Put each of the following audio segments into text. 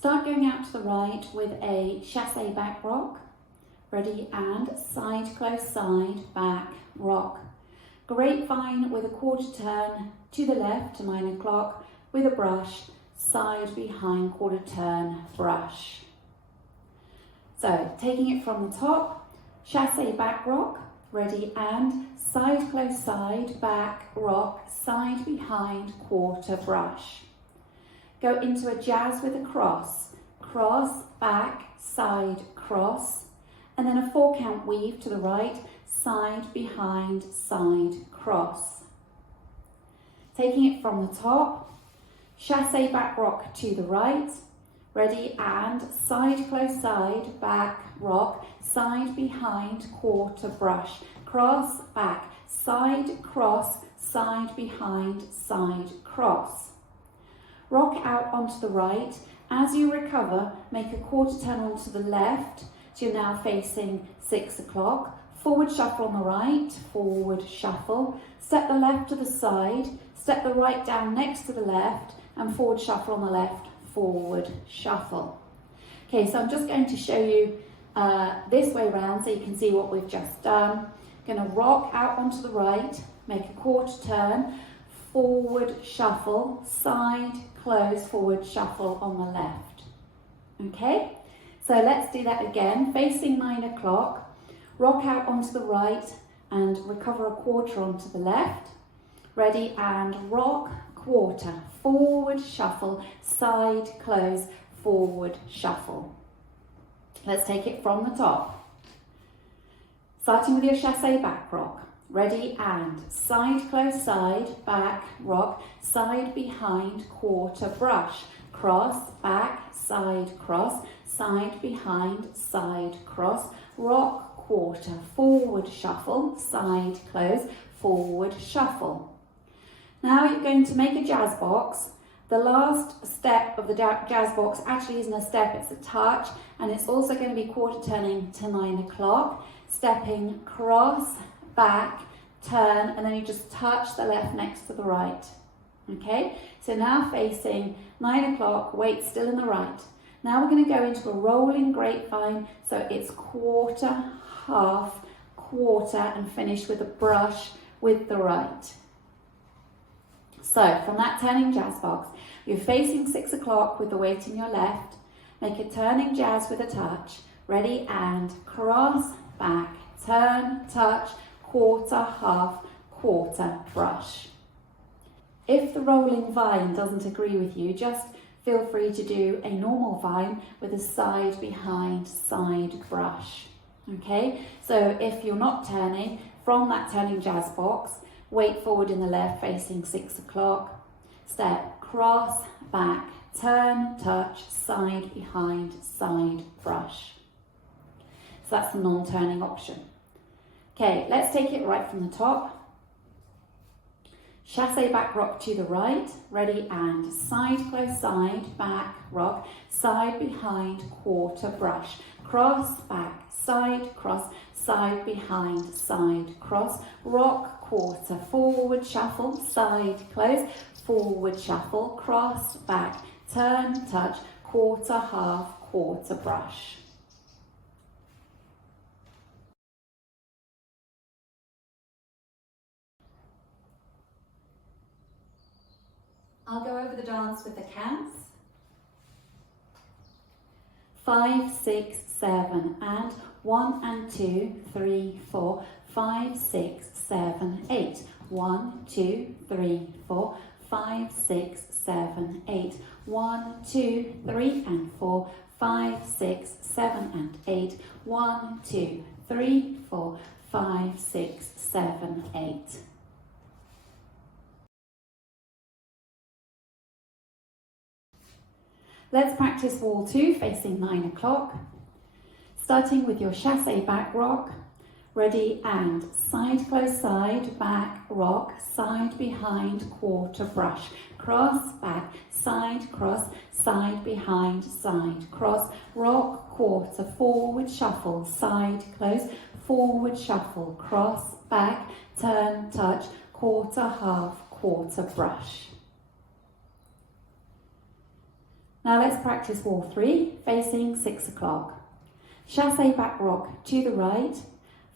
Start going out to the right with a chassé back rock. Ready, and side, close, side, back, rock. Grapevine with a quarter turn to the left to 9 o'clock with a brush, side, behind, quarter turn, brush. So taking it from the top, chassé back rock, ready, and side, close, side, back, rock, side, behind, quarter, brush. Go into a jazz with a cross, cross, back, side, cross, and then a 4-count weave to the right, side, behind, side, cross. Taking it from the top, chassé back rock to the right, ready, and side, close, side, back, rock, side, behind, quarter, brush, cross, back, side, cross, side, behind, side, cross. Rock out onto the right. As you recover, make a quarter turn onto the left. So you're now facing 6 o'clock. Forward shuffle on the right, forward shuffle. Step the left to the side, step the right down next to the left, and forward shuffle on the left, forward shuffle. Okay, so I'm just going to show you this way round so you can see what we've just done. Going to rock out onto the right, make a quarter turn, forward shuffle, side, close, forward shuffle on the left. Okay, so let's do that again. Facing 9 o'clock, rock out onto the right and recover a quarter onto the left. Ready, and rock, quarter, forward shuffle, side, close, forward shuffle. Let's take it from the top. Starting with your chassé back rock. Ready, and side, close, side, back, rock, side, behind, quarter, brush, cross, back, side, cross, side, behind, side, cross, rock, quarter, forward shuffle, side, close, forward shuffle. Now you're going to make a jazz box. The last step of the jazz box actually isn't a step, it's a touch, and it's also going to be quarter turning to 9 o'clock, stepping cross, back, turn, and then you just touch the left next to the right. Okay, so now facing 9 o'clock, weight still in the right. Now we're going to go into a rolling grapevine, so it's quarter, half, quarter, and finish with a brush with the right. So from that turning jazz box, you're facing 6 o'clock with the weight in your left, make a turning jazz with a touch, ready, and cross, back, turn, touch, quarter, half, quarter, brush. If the rolling vine doesn't agree with you, just feel free to do a normal vine with a side, behind, side brush. Okay, so if you're not turning, from that turning jazz box, weight forward in the left facing 6 o'clock, step, cross, back, turn, touch, side, behind, side, brush. So that's the non-turning option. Okay, let's take it right from the top. Chassé back rock to the right, ready, and side, close, side, back, rock, side, behind, quarter, brush, cross, back, side, cross, side, behind, side, cross, rock, quarter, forward shuffle, side, close, forward shuffle, cross, back, turn, touch, quarter, half, quarter, brush. I'll go over the dance with the counts. 5, 6, 7, and 1 and 2, 3, 4, 5, 6, 7, 8. 1, 2, 3, 4, 5, 6, 7, 8. 1, 2, 3, and 4, 5, 6, 7, and 8. 1, 2, 3, 4, 5, 6, 7, 8. Let's practice wall 2 facing 9 o'clock. Starting with your chassé back rock, ready, and side, close, side, back, rock, side, behind, quarter, brush, cross, back, side, cross, side, behind, side, cross, rock, quarter, forward, shuffle, side, close, forward, shuffle, cross, back, turn, touch, quarter, half, quarter, brush. Now let's practice wall 3, facing 6 o'clock. Chassé back rock to the right,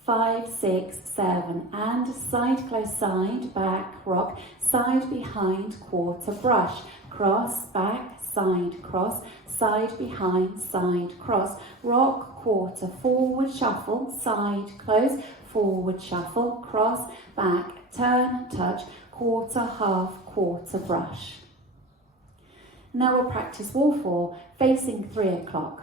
5, 6, 7, and side close side, back rock, side behind, quarter brush, cross, back, side cross, side behind, side cross, rock, quarter, forward shuffle, side close, forward shuffle, cross, back, turn, touch, quarter, half, quarter brush. Now we'll practice wall 4, facing 3 o'clock.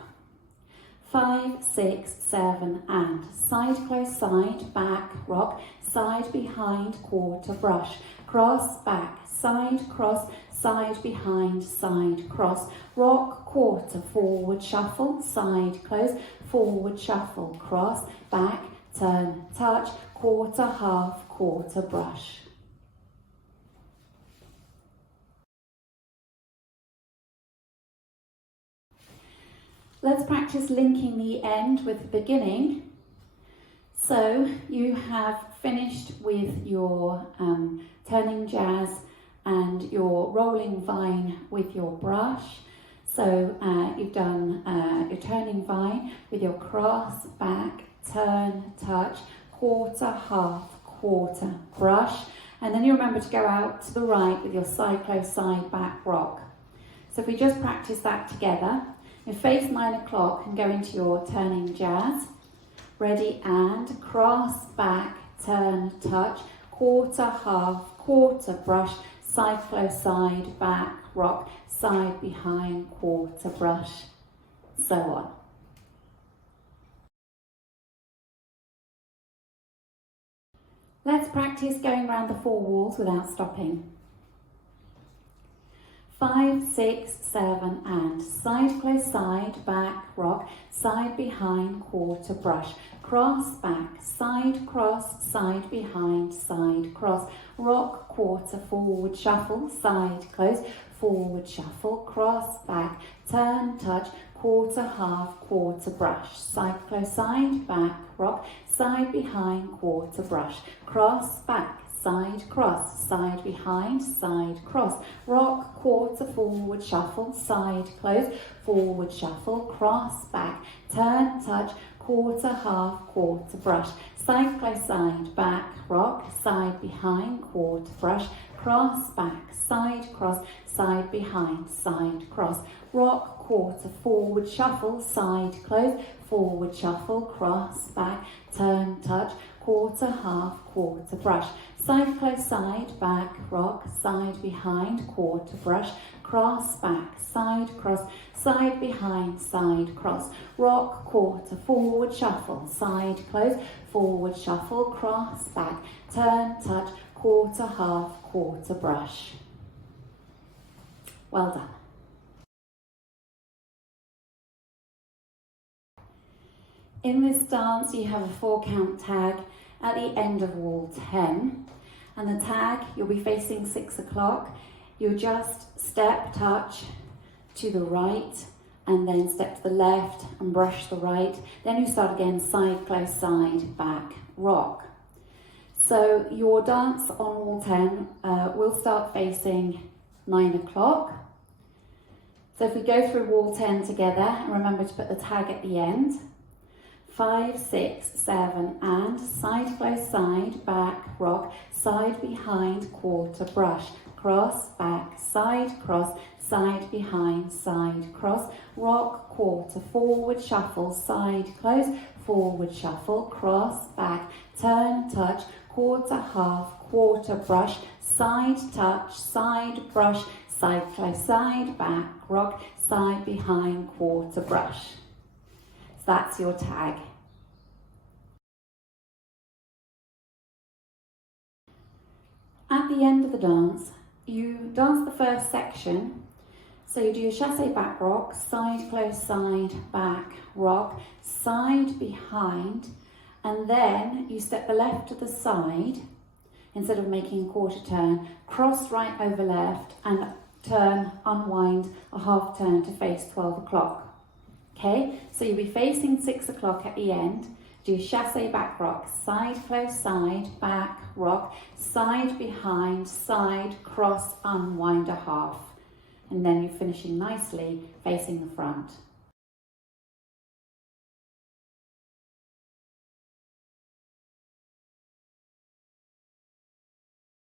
5, 6, 7, and side close side, back, rock, side behind, quarter brush, cross, back, side cross, side behind, side cross, rock, quarter, forward shuffle, side close, forward shuffle, cross, back, turn, touch, quarter, half, quarter brush. Let's practice linking the end with the beginning. So you have finished with your turning jazz and your rolling vine with your brush. So you've done your turning vine with your cross, back, turn, touch, quarter, half, quarter brush. And then you remember to go out to the right with your side close side, back, rock. So if we just practice that together, you face 9 o'clock and go into your turning jazz. Ready, and cross, back, turn, touch, quarter, half, quarter brush, side close side, back, rock, side behind, quarter brush, so on. Let's practice going around the 4 walls without stopping. 5, 6, 7, and side close side, back, rock, side behind, quarter brush, cross, back, side cross, side behind, side cross, rock, quarter, forward shuffle, side close, forward shuffle, cross, back, turn, touch, quarter, half, quarter brush, side close side, back, rock, side behind, quarter brush, cross, back, side cross, side behind, side cross, rock, quarter, forward shuffle, side close, forward shuffle, cross, back, turn, touch, quarter, half, quarter brush, side close side, back, rock, side behind, quarter brush, cross, back, side cross, side behind, side cross, rock, quarter, forward shuffle, side close, forward shuffle, cross, back, turn, touch, quarter, half, quarter brush, side close side, back, rock, side behind, quarter brush, cross, back, side cross, side behind, side cross, rock, quarter, forward shuffle, side close, forward shuffle, cross, back, turn, touch, quarter, half, quarter brush. Well done. In this dance, you have a 4-count tag at the end of wall 10, and the tag, you'll be facing 6 o'clock. You'll just step, touch to the right, and then step to the left and brush the right. Then you start again, side, close, side, back, rock. So your dance on wall 10 will start facing 9 o'clock. So if we go through wall 10 together, and remember to put the tag at the end. 5, 6, 7, and side close side, back, rock, side behind, quarter brush, cross, back, side cross, side behind, side cross, rock, quarter, forward shuffle, side close, forward shuffle, cross, back, turn, touch, quarter, half, quarter brush, side touch, side brush, side close side, back, rock, side behind, quarter brush. So that's your tag. At the end of the dance, you dance the first section. So you do your chassé back rock, side close side, back, rock, side behind, and then you step the left to the side, instead of making a quarter turn, cross right over left and turn, unwind a half turn to face 12 o'clock. Okay, so you'll be facing 6 o'clock at the end. Do chassé back rock, side close side, back rock, side behind, side cross, unwind a half. and then you're finishing nicely facing the front.